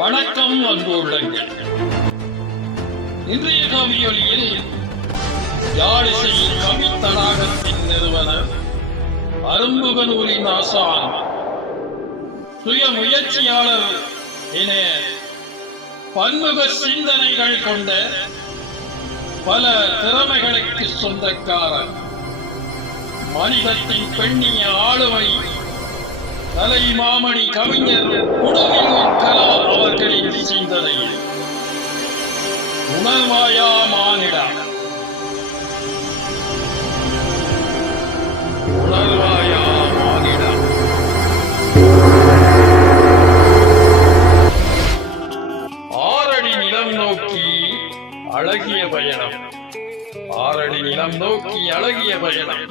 வணக்கம் அன்பு உள்ளங்கள். இன்றைய கவியொலியில் யாழிசை கவி தடாகத்தின் நிறுவனர் அரும்புகனூரின் ஆசான் சுய முயற்சியாளர் என பன்முக சிந்தனைகள் கொண்ட பல திறமைகளுக்கு சொந்தக்காரர் மனிதத்தின் பெண்ணிய ஆளுமை கலை மாமணி கவிஞர் குடவியூர் கலா அவர்களின் சிந்தனையில் உணர்வாயா மானிடா, உணர்வாயா மானிடா. ஆறடி நிலம் நோக்கி அழகிய பயணம், ஆறடி நிலம் நோக்கி அழகிய பயணம்.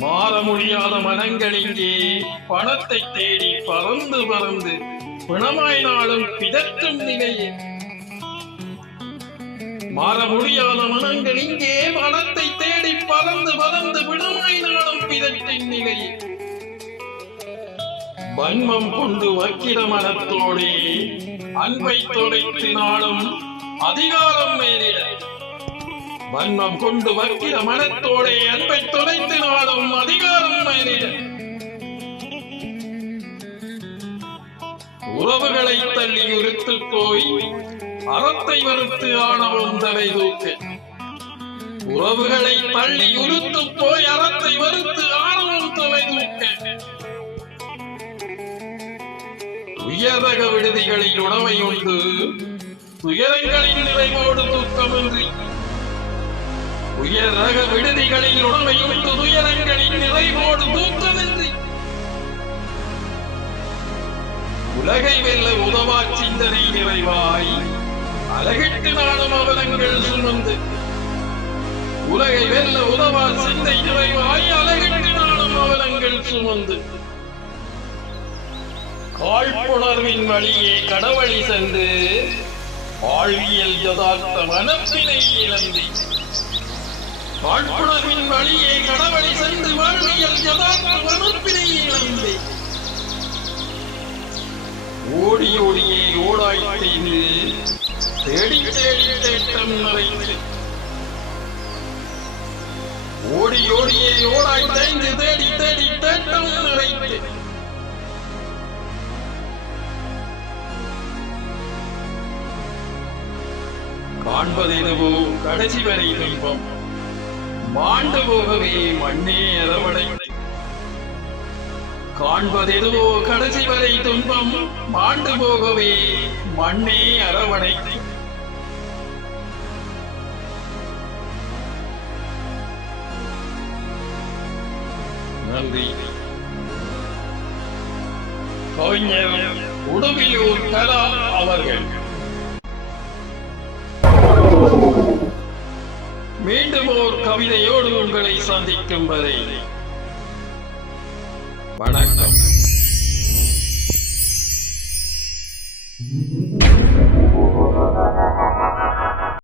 மாற முடியாத மனங்கள் இங்கே பணத்தை தேடி பறந்து பறந்து பிணமாய் நாளும் பிதற்றும் நிலையே. மாற முடியாத மனங்கள் இங்கே பணத்தை தேடி பறந்து பறந்து பிணமாய் நாளும் பிதற்றும் நிலையே. வன்மம் கொண்டு வக்கிர மனத்தோடே அன்பை தொலைத்து நாளும் அதிகாரம் மேலிட. வன்மம் கொண்டு வக்கிர மனத்தோடே அன்பை தொலைத்து நாளும் அதிகாரம் மேலிட. உறவுகளை தள்ளி உறுத்து போய் அறத்தை வறுத்து ஆணவம் தலை தூக்க. உறவுகளை தள்ளி உறுத்து போய் அறத்தை வறுத்து ஆணவம் தலை தூக்க. உயர்ரக விடுதிகளில் உணவை உண்டு துயரங்களின் நிறைவோடு தூக்கமின்றி. உயர் ரக விடுதிகளில் உணவை உண்டு துயரங்களின் நிறைவோடு தூக்கமின்றி. உலகை வெல்ல உதவா சிந்தனை நிறைவாய் அழகிட்டு நாடும் அவலங்கள் சுமந்து. உலகை வெல்ல உதவா சிந்தை நிறைவாய் அழகிட்டு நாடும் அவலங்கள் சுமந்து. காழ்ப்புணர்வின் வழியே கடவழி சென்று வாழ்வியல் யதார்த்த மனப்பினை இழந்து. காழ்ப்புணர்வின் வழியே கடவழி சென்று வாழ்வியல் யதார்த்த மனப்பினை இழந்து. ஓடி ஓடியே ஓடாய் செய்து தேடி தேடி தேட்டம் நிறைந்து. ஓடி ஓடியே ஓடாய் தேய்ந்து தேடி தேடி தேட்டம் நிறைந்து. காண்பதெனவோ கடைசி வரை துன்பம் மாண்டு போகவே மண்ணே அரவணைத்து. காண்பதெனவோ கடைசி வரை துன்பம் மாண்டு போகவே மண்ணே அரவணைத்து. நன்றி. கவிஞர் உடுவியூர் கலா அவர்கள். மீண்டும் ஓர் கவிதையோடு உங்களை சந்திக்கும் வரை வணக்கம்.